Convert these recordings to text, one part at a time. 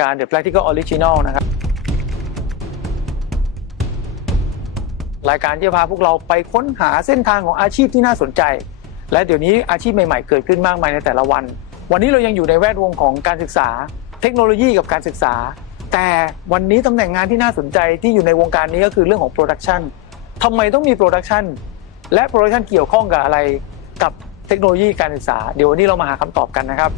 การ The Practical Original นะครับ รายการที่พาพวกเราไปค้นหาเส้นทางของอาชีพที่น่าสนใจ และเดี๋ยวนี้อาชีพใหม่ๆ เกิดขึ้นมากมายในแต่ละวัน วันนี้เรายังอยู่ในแวดวงของการศึกษา เทคโนโลยีกับการศึกษา แต่วันนี้ตำแหน่งงานที่น่าสนใจที่อยู่ในวงการนี้ก็คือเรื่องของโปรดักชันทำไมต้องมีโปรดักชันและโปรดักชันเกี่ยวข้องกับอะไรกับเทคโนโลยีการศึกษา เดี๋ยววันนี้เรามาหาคำตอบกันนะครับ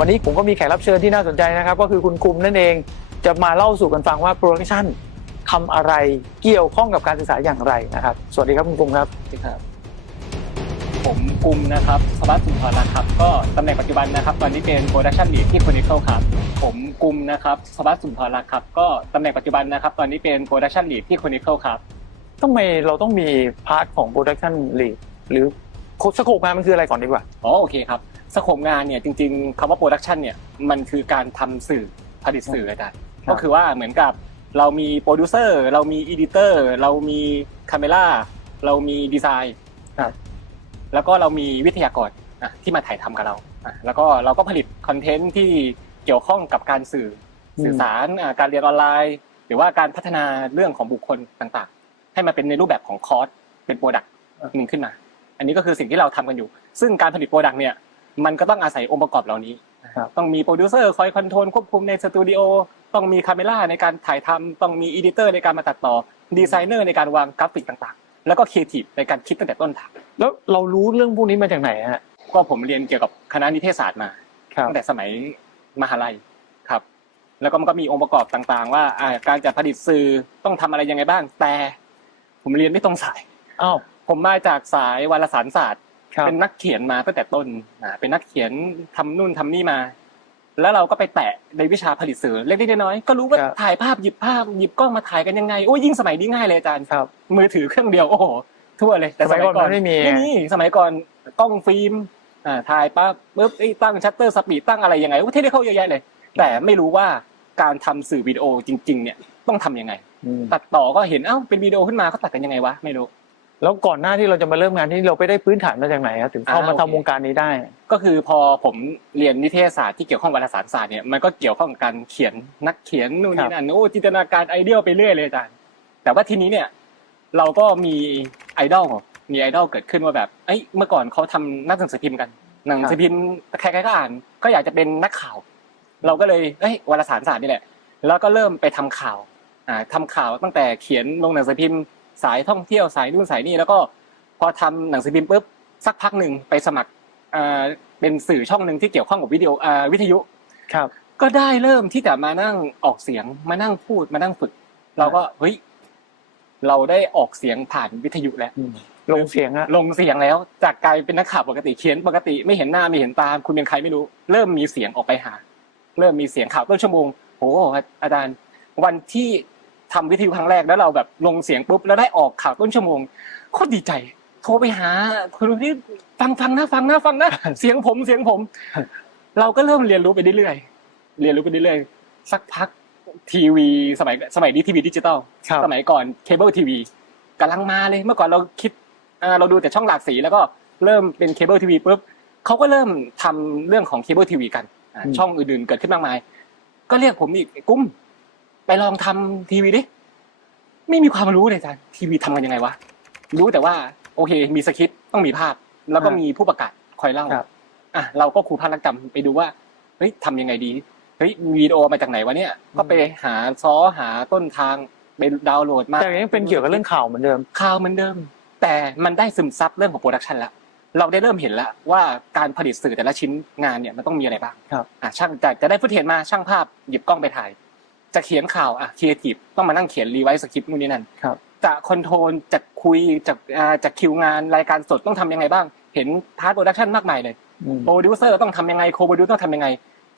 วันนี้ผมก็มีแขกรับเชิญที่น่าสนใจนะครับ ก็คือคุณคุมนั่นเองจะมาเล่าสู่กันฟังว่าโปรดักชันทำอะไรเกี่ยวข้องกับการศึกษาอย่างไรนะครับ สวัสดีครับคุณคุมครับครับ ผมกุมนะครับสวัสดิ์สุนทรนะครับ ก็ตำแหน่งปัจจุบันนะครับ ตอนนี้เป็นโปรดักชันลีดที่คอนิเคิลครับ ผมกุมนะครับสวัสดิ์สุนทรครับ ก็ตำแหน่งปัจจุบันนะครับ ตอนนี้เป็นโปรดักชันลีดที่คอนิเคิลครับทำไมเราต้องมีพาร์ทของโปรดักชันลีดหรือสโคปงานมันคืออะไรก่อนดีกว่า อ๋อโอเคครับ สโคปงานเนี่ยจริงๆคำว่าโปรดักชันเนี่ยมันคือการทำสื่อผลิตสื่ออาจารย์ครับ ก็คือว่าเหมือนกับเรามีโปรดิวเซอร์เรามีอีดิเตอร์เรามีคาเมล่าเรามีดีไซน์ครับ แล้วก็เรามีวิทยากรอะที่มาถ่ายทำกับเราอะแล้วก็เราก็ผลิตคอนเทนต์ที่เกี่ยวข้องกับการสื่ออม สื่อสารอะการเรียนออนไลน์ หรือว่าการพัฒนาเรื่องของบุคคลต่างๆ ให้มาเป็นในรูปแบบของคอร์สเป็นโปรดักต์หนึ่งขึ้นมา อันนี้ก็คือสิ่งที่เราทำกันอยู่ ซึ่งการผลิตโปรดักต์เนี่ย มันก็ต้องอาศัยองค์ประกอบเหล่านี้ครับต้องมีโปรดิวเซอร์คอยคอนโทรลควบคุมในสตูดิโอต้องมีคาเมล่าในการถ่ายทำต้องมีอีดิเตอร์ในการมาตัดต่อดีไซเนอร์ในการวางกราฟิกต่างๆ แล้วก็ครีเอทีฟในการคิดตั้งแต่ต้นทางแล้วเรารู้เรื่องพวกนี้มาจากไหนฮะก็ผมเรียนเกี่ยวกับคณะนิเทศศาสตร์มาครับตั้งแต่สมัยมหาลัยครับ แล้วก็มันก็มีองค์ประกอบต่างๆ ว่าอ่าการจัดผลิตสื่อต้องทำอะไรยังไงบ้างแต่ ผมเรียนไม่ตรงสายอ้าวผมมาจากสายวารสารศาสตร์ครับ เป็นนักเขียนมาตั้งแต่ต้นอ่าเป็นนักเขียนทำนู่นทำนี่มา แล้วเราก็ไปแตะในวิชาผลิตสื่อเล็กๆน้อยๆก็รู้ว่าครับถ่ายภาพหยิบภาพหยิบกล้องมาถ่ายกันยังไงโอ้ยยิ่งสมัยนี้ง่ายเลยอาจารย์ครับ มือถือเครื่องเดียวโอ้โหทั่วเลย แต่สมัยก่อนมันไม่มีไม่มีสมัยก่อนกล้องฟิล์มอ่าถ่ายปั๊บปุ๊บเอ้ยตั้งชัตเตอร์สปีดตั้งอะไรยังไงว่าเทคนิคเยอะแยะเลย แต่ไม่รู้ว่าการทำสื่อวิดีโอจริง ๆ เนี่ยต้องทำยังไงอืมตัดต่อก็เห็นเอ้าเป็นวิดีโอขึ้นมาเขาตัดกันยังไงวะไม่รู้ แล้วก่อนหน้าที่เราจะมาเริ่มงานที่เราไปได้พื้นฐานมาจากไหนครับถึงเข้ามาอ่าทำโอเควงการนี้ได้ ก็คือพอผมเรียนนิเทศศาสตร์ที่เกี่ยวข้องวารสารศาสตร์เนี่ยมันก็เกี่ยวข้องกับการเขียนนักเขียนนู่นครันี่บนั่นโอ้จินตนาการไอเดียลไปเรื่อยเลยอาจารย์แต่ว่าทีนี้เนี่ยเราก็มีไอดอลมีไอดอลเกิดขึ้นว่าแบบเอ้ยเมื่อก่อนเขาทำหนักหนังสือพิมพ์กันหนังสือพิมพ์ใครๆก็อ่าน ก็อยากจะเป็นนักข่าว เราก็เลยเอ้ยวารสารศาสตร์นี่แหละแล้วก็เริ่มไปทำข่าวอ่าทำข่าวตั้งแต่เขียนลงหนังสือพิมพ์ สายท่องเที่ยวสายนู่นสายนี่แล้วก็พอทำหนังสือพิมพ์ปุ๊บสักพักหนึ่งไปสมัครอ่าเป็นสื่อช่องหนึ่งที่เกี่ยวข้องกับวิดีโออ่าวิทยุครับ ก็ได้เริ่มที่จะมานั่งออกเสียงมานั่งพูดมานั่งฝึก เราก็เฮ้ยเราได้ออกเสียงผ่านวิทยุแล้วอืมลงเสียงอะลงเสียงแล้ว จากกลายเป็นนักข่าวปกติเขียนปกติไม่เห็นหน้าไม่เห็นตาคุณเป็นใครไม่รู้ เริ่มมีเสียงออกไปหา เริ่มมีเสียงข่าวต้นชั่วโมงโอ้อาจารย์ วันที่ ทำวิทยุครั้งแรกแล้วเราแบบลงเสียงปุ๊บแล้วได้ออกข่าวต้นชั่วโมงโคตรดีใจ โทรไปหาคุณที่ฟังฟังนะฟังนะฟังนะเสียงผมเสียงผม เราก็เริ่มเรียนรู้ไปเรื่อยๆเรียนรู้ไปเรื่อยๆสักพักทีวีสมัยสมัยนี้ทีวีดิจิตอลครับสมัยก่อนเคเบิลทีวีกำลังมาเลยเมื่อก่อนเราคิดอ่าเราดูแต่ช่องหลากสีแล้วก็เริ่มเป็นเคเบิลทีวีปุ๊บเขาก็เริ่มทำเรื่องของเคเบิลทีวีกันอ่าอืมช่องอื่นๆเกิดขึ้นมากมาย ก็เรียกผมอีกกุ้ม ไปลองทำทีวีดิไม่มีความรู้เลยจ้ะทีวีทำกันยังไงวะรู้แต่ว่า โอเค มีสคริปต์ต้องมีภาพ แล้วก็มีผู้ประกาศคอยเล่าครับอะเราก็ครูภาคกรรมไปดูว่าเฮ้ยทำยังไงดีเฮ้ยวิดีโอมาจากไหนวะเนี่ยก็ไปหาซอหาต้นทางไปดาวน์โหลดมาแต่ยังเป็นเกี่ยวกับเรื่องข่าวเหมือนเดิมข่าวเหมือนเดิม แต่มันได้ซึมซับเรื่องของโปรดักชันแล้วเราได้เริ่มเห็นแล้วว่าการผลิตสื่อแต่ละชิ้นงานเนี่ยมันต้องมีอะไรบ้างครับอะช่างจะจะได้ฟุตเทจมาช่างภาพหยิบกล้องไปถ่าย จะเขียนข่าวอะครีเอทีฟต้องมานั่งเขียนรีไวซ์สคริปต์นู่นนี่นั่นครับจะคอนโทรลจะคุยจะอ่าจะคิวงานรายการสดต้องทำยังไงบ้าง เห็นพาร์ทโปรดักชันมากมายเลยอืมโปรดิวเซอร์ต้องทำยังไงโคโปรดิวต้องทำยังไง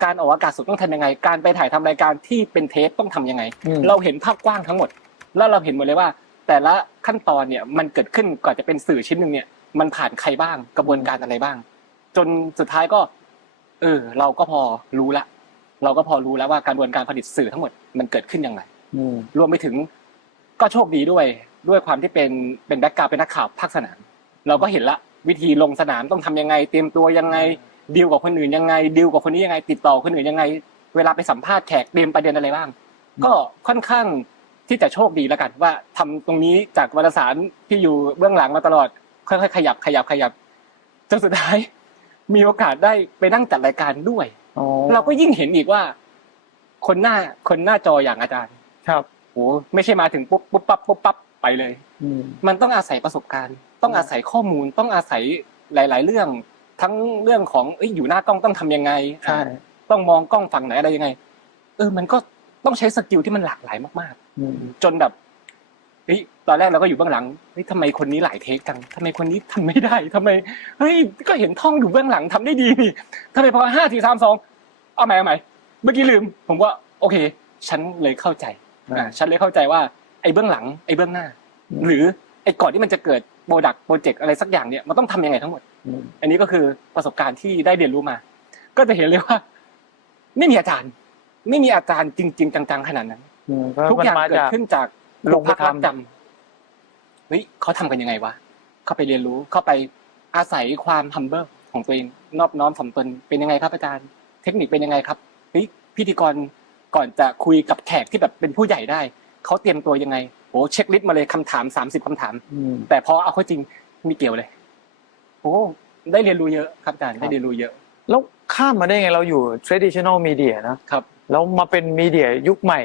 การออกอากาศสดต้องทำยังไง การไปถ่ายทำรายการที่เป็นเทปต้องทำยังไงอืมเราเห็นภาพกว้างทั้งหมด แล้วเราเห็นหมดเลยว่า แต่ละขั้นตอนเนี่ยมันเกิดขึ้นก่อนจะเป็นสื่อชิ้นหนึ่งเนี่ยมันผ่านใครบ้างกระบวนการอะไรบ้าง จนสุดท้ายก็ เออ เราก็พอรู้ละ เราก็พอรู้แล้วว่ากระบวนการผลิตสื่อทั้งหมดมันเกิดขึ้นอย่างไรอืมรวมไปถึงก็โชคดีด้วยด้วยความที่เป็นเป็นแบ็กกราวเป็นนักข่าวภาคสนาม เราก็เห็นละวิธีลงสนามต้องทำยังไง เตรียมตัวยังไงดีลกับคนอื่นยังไงดีลกับคนนี้ยังไง ติดต่อคนอื่นยังไง เวลาไปสัมภาษณ์แขกเตรียมประเด็นอะไรบ้าง ก็ค่อนข้างที่จะโชคดีแล้วกันว่าทำตรงนี้จากวารสารที่อยู่เบื้องหลังมาตลอดค่อยๆขยับขยับขยับจนสุดท้าย มีโอกาสได้ไปนั่งจัดรายการด้วยอ๋อ เราก็ยิ่งเห็นอีกว่า คนหน้าคนหน้าจออย่างอาจารย์ ครับโอ้ไม่ใช่มาถึงปุ๊บปุ๊บปั๊บปุ๊บปั๊บไปเลยอืมมันต้องอาศัยประสบการณ์ ต้องอาศัยข้อมูล ต้องอาศัยหลาย ๆ เรื่อง ทั้งเรื่องของเอ้ยอยู่หน้ากล้องต้องทำยังไงใช่ต้องมองกล้องฝั่งไหนอะไรยังไง เออ มันก็ต้องใช้สกิลที่มันหลากหลายมากอืมๆจนแบบ เฮ้ยตอนแรกเราก็อยู่เบื้องหลังเฮ้ยทำไมคนนี้หลายเทคจังทำไมคนนี้ทำไม่ได้ทำไมเฮ้ยก็เห็นท่องอยู่เบื้องหลังทำได้ดีนี่ทำไมพอห้าสี่สามสองเอาใหม่เอาใหม่เมื่อกี้ลืม ผมว่าโอเค ฉันเลยเข้าใจอ่าฉันเลยเข้าใจว่าไอ้เบื้องหลังไอ้เบื้องหน้า หรือไอ้ก่อนที่มันจะเกิดโปรดักต์โปรเจกต์อะไรสักอย่างเนี่ยมันต้องทำยังไงทั้งหมดอืมอันนี้ก็คือประสบการณ์ที่ได้เรียนรู้มา ก็จะเห็นเลยว่า ไม่มีอาจารย์ ไม่มีอาจารย์จริง ๆ จังๆขนาดนั้นอืมทุกอย่างมันมเกิดจากขึ้นจาก ลงไปภาครักทำจำเฮ้ยเขาทำกันยังไงวะเข้าไปเรียนรู้เข้าไปอาศัยความ humble ของตัวเองนอบน้อมถ่อมตนเป็นยังไงครับอาจารย์ เทคนิคเป็นยังไงครับเฮ้ยพิธีกรก่อนจะคุยกับแขกที่แบบเป็นผู้ใหญ่ได้เขาเตรียมตัวยังไงโอ้เช็คลิสต์มาเลยคำถามสามสิบคำถามอืมแต่พอเอาเข้าจริงมีเกี่ยวเลยโอ้ได้เรียนรู้เยอะครับอาจารย์ครับได้เรียนรู้เยอะ แล้วข้ามมาได้ไงเราอยู่ traditional media นะครับ แล้วมาเป็นมีเดียยุคใหม่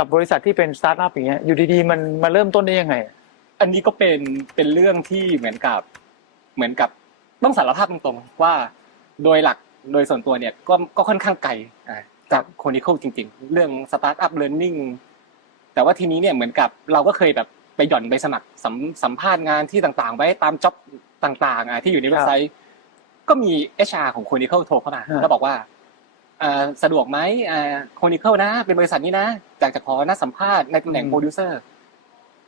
กับบริษัทที่เป็นสตาร์ทอัพอย่างเงี้ยอยู่ดีๆมันมาเริ่มต้นได้ยังไง อันนี้ก็เป็นเป็นเรื่องที่เหมือนกับเหมือนกับต้องสารภาพตรงๆว่า โดยหลักโดยส่วนตัวเนี่ยก็ก็ค่อนข้างไกลอ่าจากโคนิเคิลจริง ๆ เรื่องสตาร์ทอัพเลิร์นนิ่งแต่ว่าทีนี้เนี่ยเหมือนกับเราก็เคยแบบไปหย่อนไปสมัครสัมสัมภาษณ์งานที่ต่างๆ ไว้ตามจ็อบต่างๆอะที่อยู่ในเว็บไซต์ ก็มี HR ของโคนิเคิลโทรเข้ามาฮะแล้วบอกว่าอ่า สะดวกไหมอ่าโคนิเคิลนะ เป็นบริษัทนี้นะอยากจะขอนัดสัมภาษณ์ในตำแหน่งโปรดิวเซอร์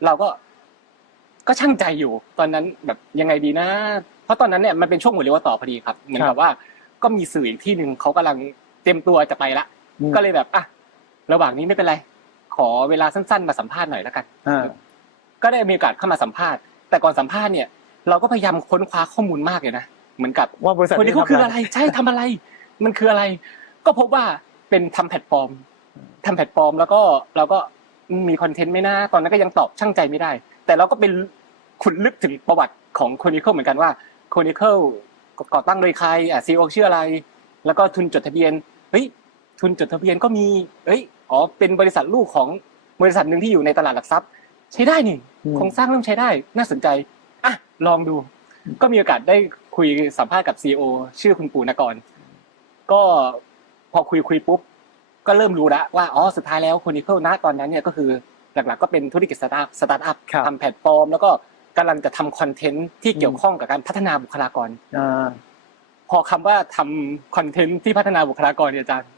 เราก็ก็ช่างใจอยู่ ตอนนั้นแบบยังไงดีนะ เพราะตอนนั้นเนี่ยมันเป็นช่วงหมดเรียกว่าต่อพอดีครับเหมือนครักับบว่า ก็มีสื่ออีกที่หนึ่งเขากำลังเตรียมตัวจะไปละอืมก็เลยแบบอะระหว่างนี้ไม่เป็นไร ขอเวลาสั้นๆ มาสัมภาษณ์หน่อยแล้วกันอ่าก็ได้มีโอกาสเข้ามาสัมภาษณ์ แต่ก่อนสัมภาษณ์เนี่ย เราก็พยายามค้นคว้าข้อมูลมากเลยนะเหมือนกับว่าบริษัทคนนี้เขาคืออะไรใช่ทำอะไร มันคืออะไร ก็พบว่าเป็นทำแพลตฟอร์มทำแพลตฟอร์ม แล้วก็เราก็มีคอนเทนต์ไหม่น่าตอนนั้นก็ยังตอบช่างใจไม่ได้ แต่เราก็เป็นขุดลึกถึงประวัติของโคนิเคิลเหมือนกันว่าโคนิเคิลก่อตั้งโดยใครอะซีอชื่ออะไร แล้วก็ทุนจดทะเบียนเฮ้ยทุนจดทะเบียนก็มีเอ้ยอ๋อเป็นบริษัทลูกของบริษัทหนึ่งที่อยู่ในตลาดหลักทรัพย์ ใช้ได้นี่อืมโครงสร้างเริ่มใช้ได้ น่าสนใจอะลองดู ก็มีโอกาสได้คุยสัมภาษณ์กับซีอชื่อคุณปูนกร ก็ พอคุยคุยปุ๊บก็เริ่มรู้แล้วว่าอ๋อสุดท้ายแล้วคนนี้เขาณตอนนั้นเนี่ยก็คือหลักๆก็เป็นธุรกิจสตาร์ทสตาร์ทอัพครับทำแพลตฟอร์ม แล้วก็กำลังจะทำคอนเทนต์ที่เกี่ยวข้องกับการพัฒนาบุคลากรอ่าพอคำว่าทำคอนเทนต์ที่พัฒนาบุคลากรเนี่ยอาจารย์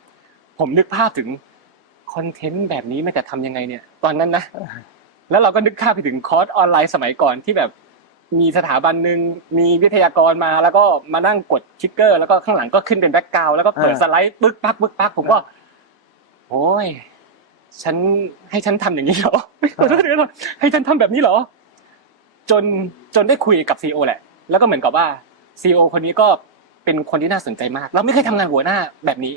ผมนึกภาพถึงคอนเทนต์แบบนี้มันจะทำยังไงเนี่ย ตอนนั้นนะแล้วเราก็นึกภาพไปถึงคอร์สออนไลน์สมัยก่อนที่แบบ มีสถาบันหนึ่งมีวิทยากรมา แล้วก็มานั่งกดชิกเกอร์ แล้วก็ข้างหลังก็ขึ้นเป็นแบ็กกราวแล้วก็เปิดอ่าสไลด์ปึ๊กปักปึ๊กปักผมก็โอ้ยฉันให้ฉันทำอย่างนี้เหรอขอโทษด้วยนะให้ฉันทำแบบนี้เหรอ จนจนได้คุยกับซีอแหละ แล้วก็เหมือนกับว่าซีอคนนี้ก็เป็นคนที่น่าสนใจมาก เราไม่เคยทำงานหัวหน้าแบบนี้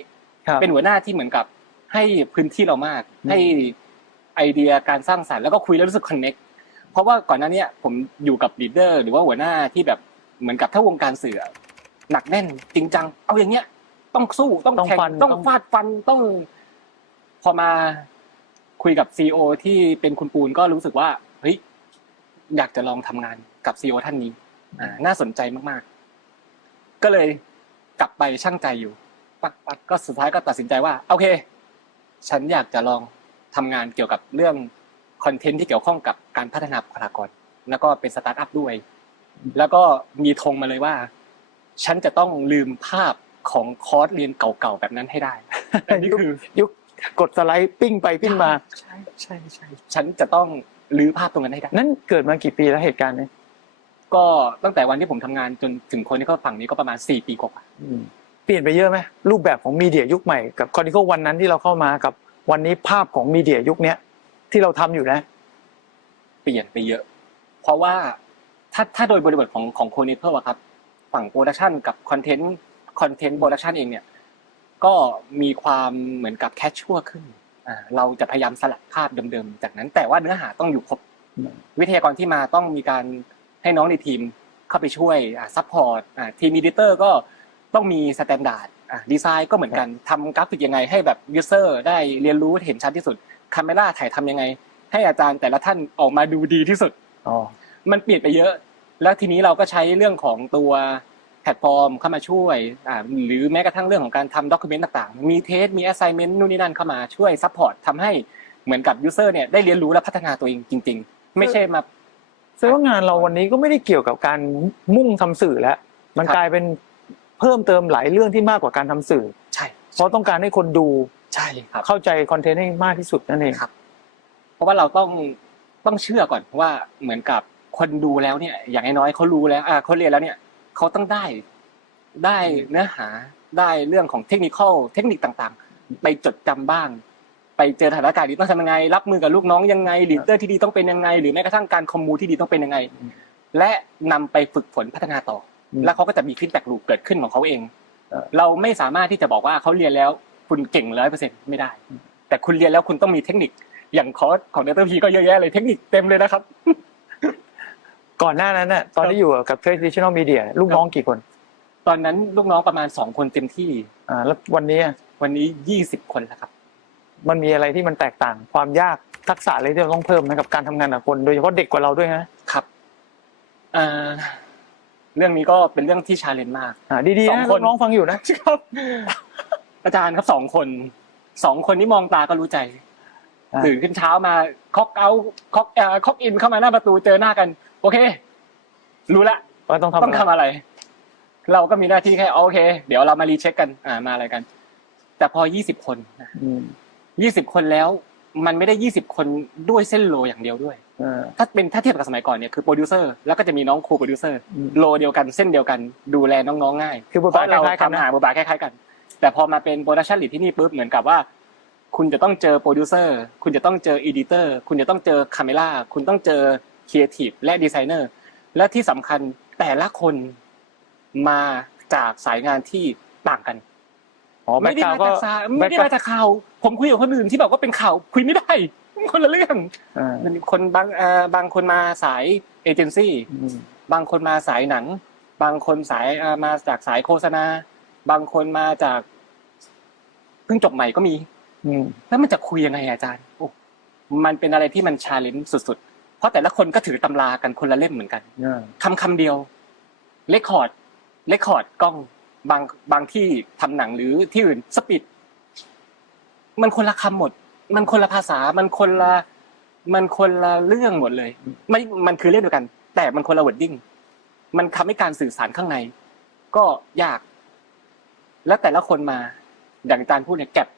ครับเป็นหัวหน้าที่เหมือนกับให้พื้นที่เรามากอืมให้ไอเดียการสร้างสรรค์แล้วก็คุยแล้วรู้สึกคอนเน็ก เพราะว่าก่อนหน้าเนี้ผมอยู่กับลีดเดอร์หรือว่าหัวหน้าที่แบบเหมือนกับถ้าวงการสื่อหนักแน่นจริงจัง เอาอย่างเงี้ย ต้องสู้ต้องต้องแข่งฟันต้องต้องฟาดฟันต้อง พอมาคุยกับซีอที่เป็นคุณปูนก็รู้สึกว่าเฮ้ยอยากจะลองทำงานกับซีอท่านนี้ อ่า น่าสนใจมากๆ ก็เลยกลับไปช่างใจอยู่ ปักปักก็สุดท้ายก็ตัดสินใจว่า โอเค ฉันอยากจะลองทำงานเกี่ยวกับเรื่อง คอนเทนต์ที่เกี่ยวข้องกับการพัฒนาบุคลากร แล้วก็เป็นสตาร์ทอัพด้วย แล้วก็มีธงมาเลยว่า ฉันจะต้องลืมภาพของคอร์สเรียนเก่าๆแบบนั้นให้ได้อันนี้คือยุคกดสไลด์ปิ้งไปปิ้งมา ใช่ใช่ใช่ฉันจะต้องลื้อภาพตรงนั้นให้ได้นั่นเกิดมากี่ปีแล้วเหตุการณ์นี้ก็ตั้งแต่วันที่ผมทำงานจนถึงคนที่เขาฝั่งนี้ก็ประมาณสี่ปีกว่าอืมเปลี่ยนไปเยอะไหมรูปแบบของมีเดียยุคใหม่กับคอนดิโควันนั้นที่เราเข้ามากับวันนี้ภาพของมีเดียยุคเนี้ย ที่เราทำอยู่นะ เปลี่ยนไปเยอะ เพราะว่าถ้าถ้าโดยบริบทของของโคนิเคิลอะครับ ฝั่งโปรดักชันกับคอนเทนต์คอนเทนต์โปรดักชันเองเนี่ย ก็มีความเหมือนกับแคชชัวขึ้นอ่าเราจะพยายามสลัดภาพเดิมๆ จากนั้นแต่ว่าเนื้อหาต้องอยู่ครบอืมวิทยากรที่มาต้องมีการให้น้องในทีมเข้าไปช่วยซัพพอร์ตทีมอีดิเตอร์ก็ต้องมีสแตนดาร์ดดีไซน์ก็เหมือนกันทำกราฟิกยังไงให้แบบยูเซอร์ได้เรียนรู้เห็นชัดที่สุด คาเมล่าถ่ายทำยังไง ให้อาจารย์แต่ละท่านออกมาดูดีที่สุด อ๋อ มันเปลี่ยนไปเยอะ แล้วทีนี้เราก็ใช้เรื่องของตัวแพลตฟอร์มเข้ามาช่วยอ่าหรือแม้กระทั่งเรื่องของการทำด็อกิเมนต์ต่างๆ มีเทส มี assignment นู่นนี่นั่นเข้ามาช่วยซัพพอร์ตทำให้เหมือนกับยูเซอร์เนี่ยได้เรียนรู้และพัฒนาตัวเองจริง ๆ ไม่ใช่มา แสดงว่างานเราวันนี้ก็ไม่ได้เกี่ยวกับการมุ่งทำสื่อแล้ว มันครับ กลายเป็นเพิ่มเติมหลายเรื่องที่มากกว่าการทำสื่อ ใช่ เพราะต้องการให้คนดู ใช่ครับเข้าใจคอนเทนต์ให้มากที่สุดนั่นเองครับ เพราะว่าเราต้องต้องเชื่อก่อนว่าเหมือนกับคนดูแล้วเนี่ย อย่างน้อยๆเขารู้แล้ว อ่าเขาเรียนแล้วเนี่ยเขาต้องได้ได้เนื้อหาได้เรื่องของเทคนิคเทคนิคต่างๆ ไปจดจำบ้าง ไปเจอสถานการณ์นี้ต้องทำยังไง รับมือกับลูกน้องยังไงลีดเดอร์ที่ดีต้องเป็นยังไง หรือแม้กระทั่งการคอมมูที่ดีต้องเป็นยังไงอืมและนำไปฝึกฝนพัฒนาต่ออมแล้วเขาก็จะมีฟีดแบ็กลูปเกิดขึ้นของเขาเองเออเราไม่สามารถที่จะบอกว่าเขาเรียนแล้ว คุณเก่งร้อยเปอร์เซ็นต์ไม่ได้ แต่คุณเรียนแล้วคุณต้องมีเทคนิค อย่างคอร์สของเดตพีก็เยอะแยะเลยเทคนิคเต็มเลยนะครับ ก่อนหน้านั้นน่ะ ตอนที่อยู่กับ traditional media ลูกน้องกี่คน ตอนนั้นลูกน้องประมาณสองคนเต็มที่อ่าแล้ววันนี้อะวันนี้ยี่สิบคนแล้วครับ มันมีอะไรที่มันแตกต่าง ความยากทักษะอะไรที่เราต้องเพิ่มไหมกับการทำงานกับคน โดยเฉพาะเด็กกว่าเราด้วยนะครับอ่าเรื่องนี้ก็เป็นเรื่องที่ชาเลนจ์มากอ่าดีๆสองนะคลูนกน้องฟังอยู่นะครับ อาจารย์ครับสองคนสองคนนี้มองตาก็รู้ใจอ่าตื่นขึ้นเช้ามาคอกเอาคอกเอ่อคอกอินเข้ามาหน้าประตูเจอหน้ากัน โอเค รู้ละว่าต้องทำต้องทำอะไร เราก็มีหน้าที่แค่โอเค เดี๋ยวเรามารีเช็คกัน อ่ามาอะไรกัน แต่พอยี่สิบคนอืมยี่สิบคนแล้ว มันไม่ได้ยี่สิบคนด้วยเส้นโลอย่างเดียวด้วยเออถ้าเป็นถ้าเทียบกับสมัยก่อนเนี่ยคือโปรดิวเซอร์แล้วก็จะมีน้องครูโปรดิวเซอร์อืมโลเดียวกันเส้นเดียวกัน ดูแลน้องๆง่าย คือบทเพบาทราะคเราล้ายๆกันทำนะหาบทบาทคล้ายๆกัน แต่พอมาเป็นโปรดักชันลีดที่นี่ปุ๊บเหมือนกับว่า คุณจะต้องเจอโปรดิวเซอร์คุณจะต้องเจออีดิเตอร์คุณจะต้องเจอคาเมล่าคุณต้องเจอครีเอทีฟและดีไซเนอร์และที่สำคัญแต่ละคนมาจากสายงานที่ต่างกันอ๋อแบ็ไม่คได้กราวมาก็จากสายไม่ได้มาจากข่าว ผมคุยกับคนอื่นที่แบบว่าเป็นข่าวคุยไม่ได้คนละเรื่องอ่ามันคนบางเอ่อบางคนมาสายเอเจนซี่อืมบางคนมาสายหนัง บางคนสายเอ่อมาจากสายโฆษณา บางคนมาจากเพิ่งจบใหม่ก็มี อืม แล้วมันจะคุยยังไงอาจารย์โอ้มันเป็นอะไรที่มันชาเลนจ์สุดๆ เพราะแต่ละคนก็ถือตำรากันคนละเล่มเหมือนกันอ่า คำคำเดียวเลคคอร์ดเลคคอร์ดกล้องบางบางที่ทำหนังหรือที่อื่นสปีดมันคนละคำหมด มันคนละภาษา มันคนละ มันคนละเรื่องหมดเลย ไม่มันคือเรื่องเดียวกัน แต่มันคนละวอร์ดดิ้งมันทำให้การสื่อสารข้างใน ก็ยาก แล้วแต่ละคนมาอย่างอาจารย์พูดเนี่ยแก็บ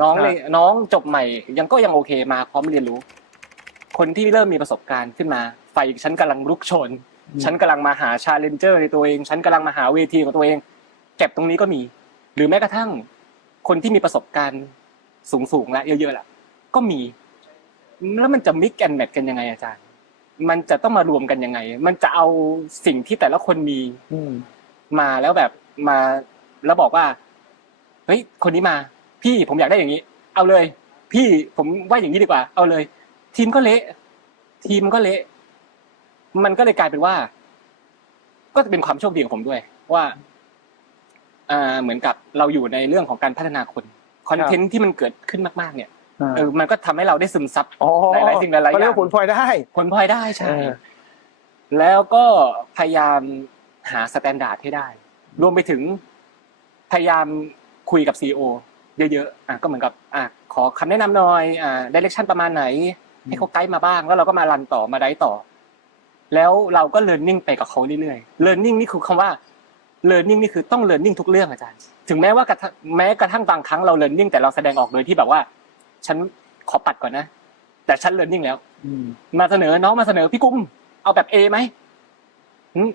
น้องเลยน้องจบใหม่ ยังก็ยังโอเคมาพร้อมเรียนรู้ คนที่เริ่มมีประสบการณ์ขึ้นมา ไฟฉันกำลังลุกโชน ฉันกำลังมาหาชาเลนเจอร์ในตัวเอง ฉันกำลังมาหาเวทีของตัวเองเก็บตรงนี้ก็มี หรือแม้กระทั่ง คนที่มีประสบการณ์สูงๆแล้วเยอะๆแล้วก็มี แล้วมันจะมิกแอนแมทกันยังไงอาจารย์ มันจะต้องมารวมกันยังไง มันจะเอาสิ่งที่แต่ละคนมีอืมมาแล้วแบบมา แล้วบอกว่าเฮ้ยคนนี้มา พี่ผมอยากได้อย่างนี้ เอาเลย พี่ผมว่าอย่างนี้ดีกว่า เอาเลย ทีมก็เละ ทีมก็เละ มันก็เลยกลายเป็นว่า ก็จะเป็นความโชคดีของผมด้วย ว่าอ่าเหมือนกับเราอยู่ในเรื่องของการพัฒนาคนคอนเทนต์ที่มันเกิดขึ้นมากๆ เนี่ยอ่าเออมันก็ทำให้เราได้ซึมซับอ๋อหลายๆสิ่งหลายๆอย่างเขาเรียกว่าผลพลอยได้ผลพลอยได้ใช่เออแล้วก็พยายามหาสแตนดาร์ดให้ได้ รวมไปถึง พยายามคุยกับซีอเยอะๆอะก็เหมือนกับอะขอคำแนะนำหน่อยอ่าดิเรกชันประมาณไหน ให้เขาไกด์มาบ้าง แล้วเราก็มารันต่อมาได้ต่อ แล้วเราก็เรียนรู้ไปกับเขาเรื่อยๆเรียนรู้นี่คือคำว่าเรียนรู้นี่คือต้องเรียนรู้ทุกเรื่องอาจารย์ ถึงแม้ว่ากระทั่งแม้กระทั่งบางครั้งเราเรียนรู้แต่เราแสดงออกโดยที่แบบว่า ฉันขอปัดก่อนนะแต่ฉันเรียนรู้แล้วอืมมาเสนอน้องมาเสนอพี่กุ้งเอาแบบ A ไหมอืม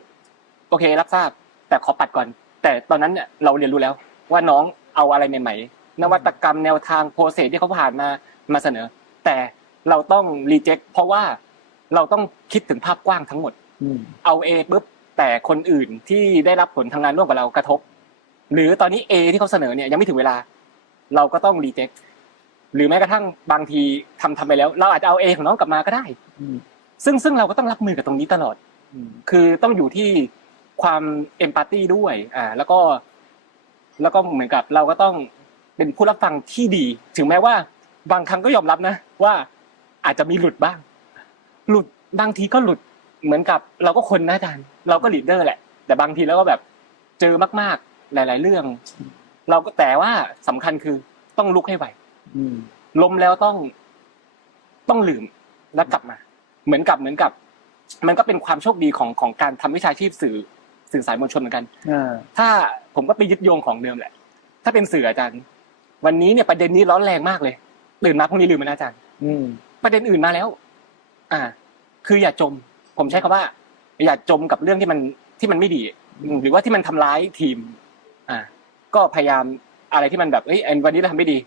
โอเครับทราบ แต่ขอปัดก่อน แต่ตอนนั้นเนี่ยเราเรียนรู้แล้ว ว่าน้องเอาอะไรใหม่ๆ นวัตกรรมแนวทางโปรเซสที่เขาผ่านมามาเสนอ แต่เราต้องรีเจ็คเพราะว่าเราต้องคิดถึงภาพกว้างทั้งหมดอืมเอา A ปุ๊บแต่คนอื่นที่ได้รับผลทำงานร่วมกับเรากระทบ หรือตอนนี้ A ที่เขาเสนอเนี่ยยังไม่ถึงเวลา เราก็ต้องรีเจ็คหรือแม้กระทั่งบางทีทำทำไปแล้ว เราอาจจะเอา A ของน้องกลับมาก็ได้อืมซึ่งซึ่งเราก็ต้องรับมือกับตรงนี้ตลอดอืมคือต้องอยู่ที่ ความเอมพัตตีด้วยอ่าแล้วก็ แล้วก็เหมือนกับเราก็ต้องเป็นผู้รับฟังที่ดี ถึงแม้ว่า บางครั้งก็ยอมรับนะว่าอาจจะมีหลุดบ้าง หลุดบางทีก็หลุดเหมือนกับ เราก็คนนะอาจารย์เราก็ลีดเดอร์แหละ แต่บางทีแล้วก็แบบเจอมาก ๆ หลาย ๆ เรื่อง เราก็แต่ว่าสำคัญคือต้องลุกให้ไหวอืมล้มแล้วต้องต้องลืมแล้วกลับมา เหมือนกับเหมือนกับ มันก็เป็นความโชคดีของของการทำวิชาชีพสื่อ สื่อสายมวลชนเหมือนกันอ่าถ้าผมก็ไปยึดโยงของเดิมแหละ ถ้าเป็นสื่ออาจารย์ วันนี้เนี่ยประเด็นนี้ร้อนแรงมากเลยตื่นมาพรุ่งนี้ลืมมันนะอาจารย์ อืมประเด็นอื่นมาแล้ว อ่า คืออย่าจม ผมใช้คำว่า อย่าจมกับเรื่องที่มันที่มันไม่ดี หรือว่าที่มันทำร้ายทีม อ่า ก็พยายามอะไรที่มันแบบเอ้ยอันวันนี้เราทำไม่ดี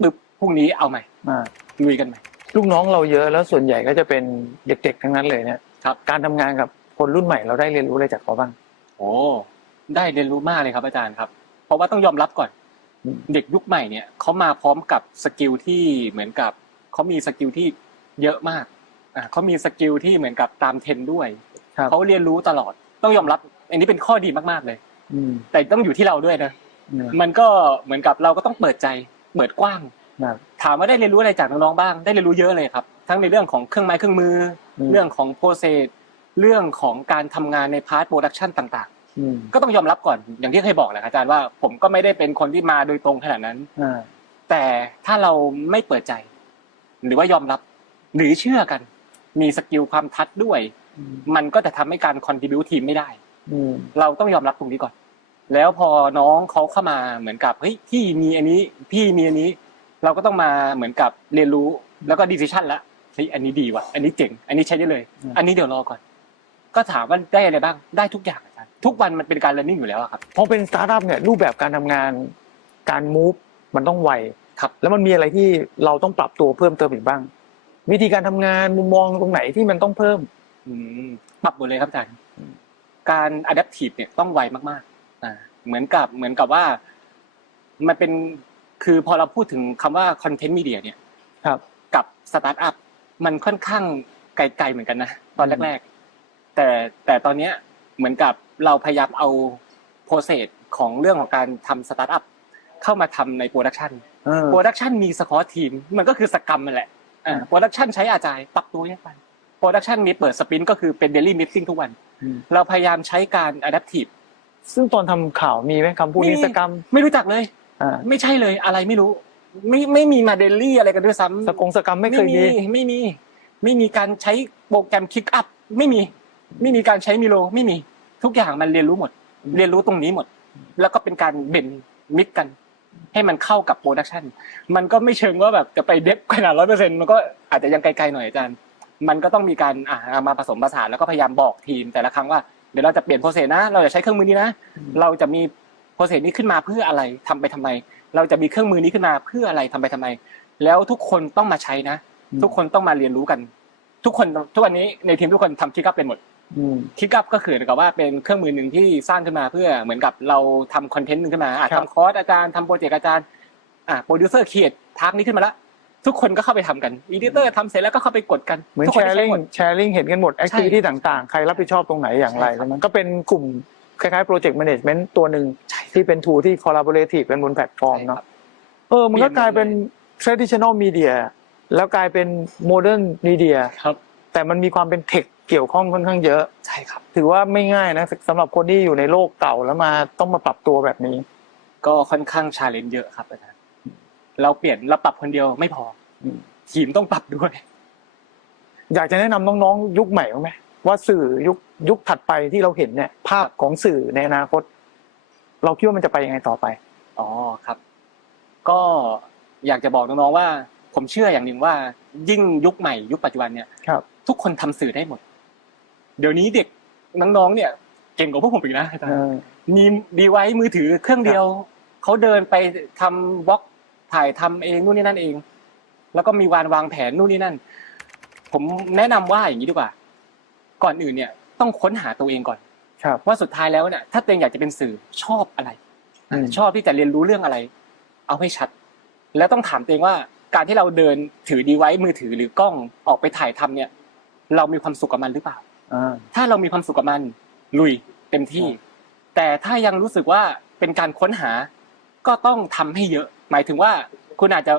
ปึ๊บพรุ่งนี้เอาใหม่อ่าลุยกันใหม่ลูกน้องเราเยอะแล้วส่วนใหญ่ก็จะเป็นเด็กๆทั้งนั้นเลยเนี่ยครับการทำงานกับ คนรุ่นใหม่เราได้เรียนรู้อะไรจากเขาบ้างโอ้ได้เรียนรู้มากเลยครับ อาจารย์ครับ เพราะว่าต้องยอมรับก่อนอืมเด็กยุคใหม่เนี่ยเขามาพร้อมกับสกิลที่เหมือนกับเขามีสกิลที่เยอะมากอ่าเขามีสกิลที่เหมือนกับตามเทรนด์ด้วยครับเขาเรียนรู้ตลอด ต้องยอมรับ อันนี้เป็นข้อดีมากๆเลยอืมแต่ต้องอยู่ที่เราด้วยนะอืมมันก็เหมือนกับเราก็ต้องเปิดใจ เปิดกว้างครับถามว่าได้เรียนรู้อะไรจากน้องๆบ้าง ได้เรียนรู้เยอะเลยครับ ทั้งในเรื่องของเครื่องไม้เครื่องมืออมเรื่องของโปรเซส เรื่องของการทำงานในพาร์ทโปรดักชันต่างอืมๆ ก็ต้องยอมรับก่อนอย่างที่เคยบอกแหละครับอาจารย์ว่าผมก็ไม่ได้เป็นคนที่มาโดยตรงขนาดนั้น อ่าแต่ถ้าเราไม่เปิดใจ หรือว่ายอมรับหรือเชื่อกัน มีสกิลความทัดด้วย อืมมันก็จะทำให้การคอนทิบิวทีมไม่ได้ อืมเราต้องยอมรับตรงนี้ก่อน แล้วพอน้องเขาเข้ามาเหมือนกับเฮ้ยพี่มีอันนี้ พี่มีอันนี้ เราก็ต้องมาเหมือนกับเรียนรู้แล้วก็ดีซิชันละเฮ้ยอันนี้ดีว่ะ อันนี้เจ๋ง อันนี้ใช้ได้เลย อันนี้เดี๋ยวรอก่อน ก็ถามว่าได้อะไรบ้างได้ทุกอย่างอาจารย์ทุกวันมันเป็นการเรียนรู้อยู่แล้วอะครับ พอเป็นสตาร์ทอัพเนี่ยรูปแบบการทำงาน การมูฟมันต้องไวครับ แล้วมันมีอะไรที่เราต้องปรับตัวเพิ่มเติมอีกบ้าง วิธีการทำงานมุมมองตรงไหนที่มันต้องเพิ่ม อืมปรับหมดเลยครับอาจารย์อืมการ adaptive เนี่ยต้องไวมากๆอ่าเหมือนกับเหมือนกับว่า มันเป็นคือพอเราพูดถึงคำว่า content media เนี่ยครับ กับสตาร์ทอัพมันค่อนข้างไกลๆเหมือนกันนะตอนแรก ๆ แต่แต่ตอนเนี้ยเหมือนกับเราพยายามเอาโปรเซสของเรื่องของการทำสตาร์ทอัพเข้ามาทำในโปรดักชันเออโปรดักชันมีสกอร์ทีมมันก็คือสกรรมมันแหละอ่าโปรดักชันใช้อาจายปรับตัวยังไงโปรดักชันมีเปิดสปินก็คือเป็นเดลี่มิทติ้งทุกวันอืมเราพยายามใช้การ adaptive ซึ่งตอนทำข่าวมีไหมคำพูดมีนิสกรรม ไม่รู้จักเลยอ่าไม่ใช่เลยอะไรไม่รู้ ไม่ไม่มีมาเดลี่อะไรกันด้วยซ้ำสกงสกรรมไม่เคยมีไม่มี ไม่มีการใช้โปรแกรมคิกอัพไม่มี ไม่มีการใช้มิโลไม่มีทุกอย่างมันเรียนรู้หมด เรียนรู้ตรงนี้หมด แล้วก็เป็นการเบนมิกกัน ให้มันเข้ากับโปรดักชันมันก็ไม่เชิงว่าแบบจะไปเดฟขนาดร้อยเปอร์เซ็นต์มันก็อาจจะยังไกลๆหน่อยอาจารย์ มันก็ต้องมีการอ่ามาผสมผสานแล้วก็พยายามบอกทีม แต่ละครั้งว่าเดี๋ยวเราจะเปลี่ยนโปรเซสนะ เราจะใช้เครื่องมือนี้นะ เราจะมีโปรเซสนี้ขึ้นมาเพื่ออะไรทำไปทำไม เราจะมีเครื่องมือนี้ขึ้นมาเพื่ออะไรทำไปทำไม แล้วทุกคนต้องมาใช้นะ ทุกคนต้องมาเรียนรู้กัน ทุกคนทุกวันนี้ในทีมทุกคนทำคิกอัพเป็นหมด คิกอัพก็คือเหมือนกับว่าเป็นเครื่องมือหนึ่งที่สร้างขึ้นมาเพื่อเหมือนกับเราทำคอนเทนต์หนึ่งขึ้นมาอะครับทำคอร์สอาจารย์ทำโปรเจกต์อาจารย์อะโปรดิวเซอร์เขียนทักนี้ขึ้นมาแล้วทุกคนก็เข้าไปทำกันอีดิเตอร์ทำเสร็จแล้วก็เข้าไปกดกันเหมือนทุกแชคนร์ได้ลิงใช้หมดแชร์ลิงเห็นกันหมดแอคทิวิตี้ต่างๆ ใครรับผิดชอบตรงไหนอย่างไรใช่ครับแล้วมันก็เป็นกลุ่มคล้ายๆโปรเจกต์แมネจเมนต์ตัวหนึ่งที่เป็นทูที่ collaborative กันบนแพลตฟอร์มใช่คเนาะรับเออมันก็เปลี่ยนหมดกลายเป็น traditional media แล้วกลายเป็น modern media ครับแต่มันมีความเป็นเทค เกี่ยวข้องค่อนข้างเยอะ ใช่ครับ ถือว่าไม่ง่ายนะสำหรับคนที่อยู่ในโลกเก่าแล้วมาต้องมาปรับตัวแบบนี้ ก็ค่อนข้างชาเลนจ์เยอะครับอาจารย์เราเปลี่ยนเราปรับคนเดียวไม่พออมทีมต้องปรับด้วย อยากจะแนะนำน้องๆ ยุคใหม่บ้างไหมว่าสื่อยุคยุคถัดไปที่เราเห็นเนี่ย ภาพของสื่อในอนาคต เราคิดว่ามันจะไปยังไงต่อไปอ๋อครับ ก็อยากจะบอกน้องๆว่า ผมเชื่ออย่างหนึ่งว่า ยิ่งยุคใหม่ ยุคปัจจุบันเนี่ยครับทุกคนทำสื่อได้หมด เดี๋ยวนี้เด็กน้องๆเนี่ย เก่งกว่าพวกผมอีกนะอาจารเอย์อมีดีไว้มือถือเครื่องเดียวเขาเดินไปทำบล็อกถ่ายทำเองนู่นนี่นั่นเอง แล้วก็มีวานวางแผนนู่นนี่นั่น ผมแนะนำว่าอย่างนี้ดีกว่า ก่อนอื่นเนี่ย ต้องค้นหาตัวเองก่อนครับว่าสุดท้ายแล้วเนี่ยถ้าตัวเองอยากจะเป็นสื่อชอบอะไรอืมชอบที่จะเรียนรู้เรื่องอะไร เอาให้ชัด แล้วต้องถามตัวเองว่าการที่เราเดินถือดีไว้มือถือหรือกล้องออกไปถ่ายทำเนี่ย เรามีความสุขกับมันหรือเปล่าอ่า ถ้าเรามีความสุขกับมัน ลุยเต็มที่อืมแต่ถ้ายังรู้สึกว่าเป็นการค้นหา ก็ต้องทำให้เยอะ หมายถึงว่าคุณอาจจะ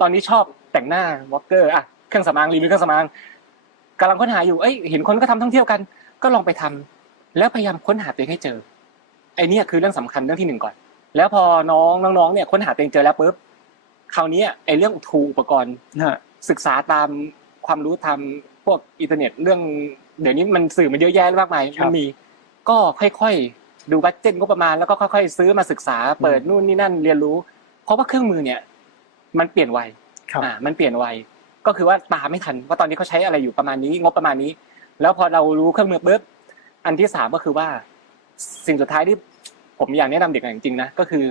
ตอนนี้ชอบแต่งหน้าวอลเกอร์อะเครื่องสำอางรีวิวเครื่องสำอางกำลังค้นหาอยู่เอ้ยเห็นคนก็ทำท่องเที่ยวกัน ก็ลองไปทำแล้วพยายามค้นหาตัวเองให้เจอไอ้เนี่ยคือเรื่องสำคัญเรื่องที่หนึ่งก่อน แล้วพอน้องน้องๆเนี่ยค้นหาตัวเองเจอแล้วปุ๊บคราวนี้ไอ้เรื่องทูอุปกรณ์ฮะศึกษาตามความรู้ทำพวกอินเทอร์เน็ตเรื่องเดี๋ยวนี้มันสื่อมันเยอะแยะมากมายครับมันมี ก็ค่อยๆดูบัตเจ็ตงบประมาณแล้วก็ค่อยๆ ซื้อมาศึกษา เปิดอืมนู่นนี่นั่นเรียนรู้ เพราะว่าเครื่องมือเนี่ย มันเปลี่ยนไวครับอ่ามันเปลี่ยนไวก็คือว่าตามไม่ทันว่าตอนนี้เขาใช้อะไรอยู่ประมาณนี้ งบประมาณนี้ แล้วพอเรารู้เครื่องมือปุ๊บอันที่สามก็คือว่า สิ่งสุดท้ายที่ผมอยากแนะนำเด็กจริงๆนะก็คือ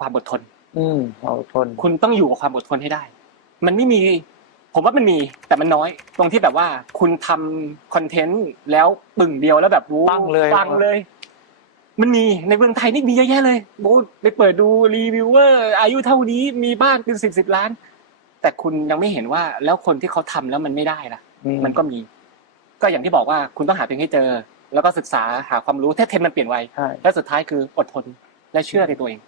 ความอดทน อืมเอาทน คุณต้องอยู่กับความอดทนให้ได้ มันไม่มี ผมว่ามันมีแต่มันน้อย ตรงที่แบบว่าคุณทำคอนเทนต์แล้วปึ่งเดียวแล้วแบบรู้ปังเลยปังเลย มันมีในเมืองไทยนี่มีเยอะแยะเลยโอ้ไปเปิดดูรีวิวเวอร์อายุเท่านี้มีบ้านเป็นสิบสิบล้าน แต่คุณยังไม่เห็นว่าแล้วคนที่เขาทำแล้วมันไม่ได้ล่ะอืมันก็มี ก็อย่างที่บอกว่าคุณต้องหาตัวเองให้เจอ แล้วก็ศึกษาหาความรู้ถ้าเทรนด์มันเปลี่ยนไวใช่และสุดท้ายคืออดทนและเชื่อในตัวเอง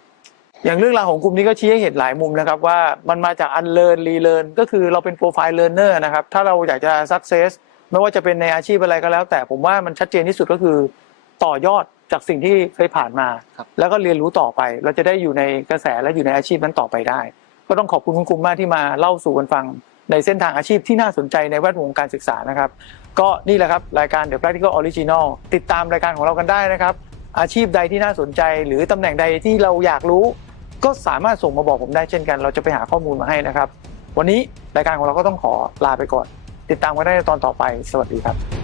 อย่างเรื่องราวของกลุ่มนี้ก็ชี้ให้เห็นหลายมุมนะครับว่ามันมาจากอันเลิร์นรีเลิร์นก็คือเราเป็นโปรไฟล์เลิร์นเนอร์นะครับถ้าเราอยากจะสักเซสไม่ว่าจะเป็นในอาชีพอะไรก็แล้ว แต่ผมว่ามันชัดเจนที่สุดก็คือต่อยอดจากสิ่งที่เคยผ่านมาครับแล้วก็เรียนรู้ต่อไป เราจะได้อยู่ในกระแสและอยู่ในอาชีพนั้นต่อไปได้ ก็ต้องขอบคุณคุณกลุ่มมากที่มาเล่าสู่กันฟังในเส้นทางอาชีพที่น่าสนใจในแวดวงการศึกษานะครับ ก็นี่แหละครับรายการ The Practical Original ติดตามรายการของเรากันได้นะครับ อาชีพใดที่น่าสนใจ หรือตำแหน่งใดที่เราอยากรู้ ก็สามารถส่งมาบอกผมได้เช่นกัน เราจะไปหาข้อมูลมาให้นะครับ วันนี้รายการของเราก็ต้องขอลาไปก่อน ติดตามกันได้ในตอนต่อไป สวัสดีครับ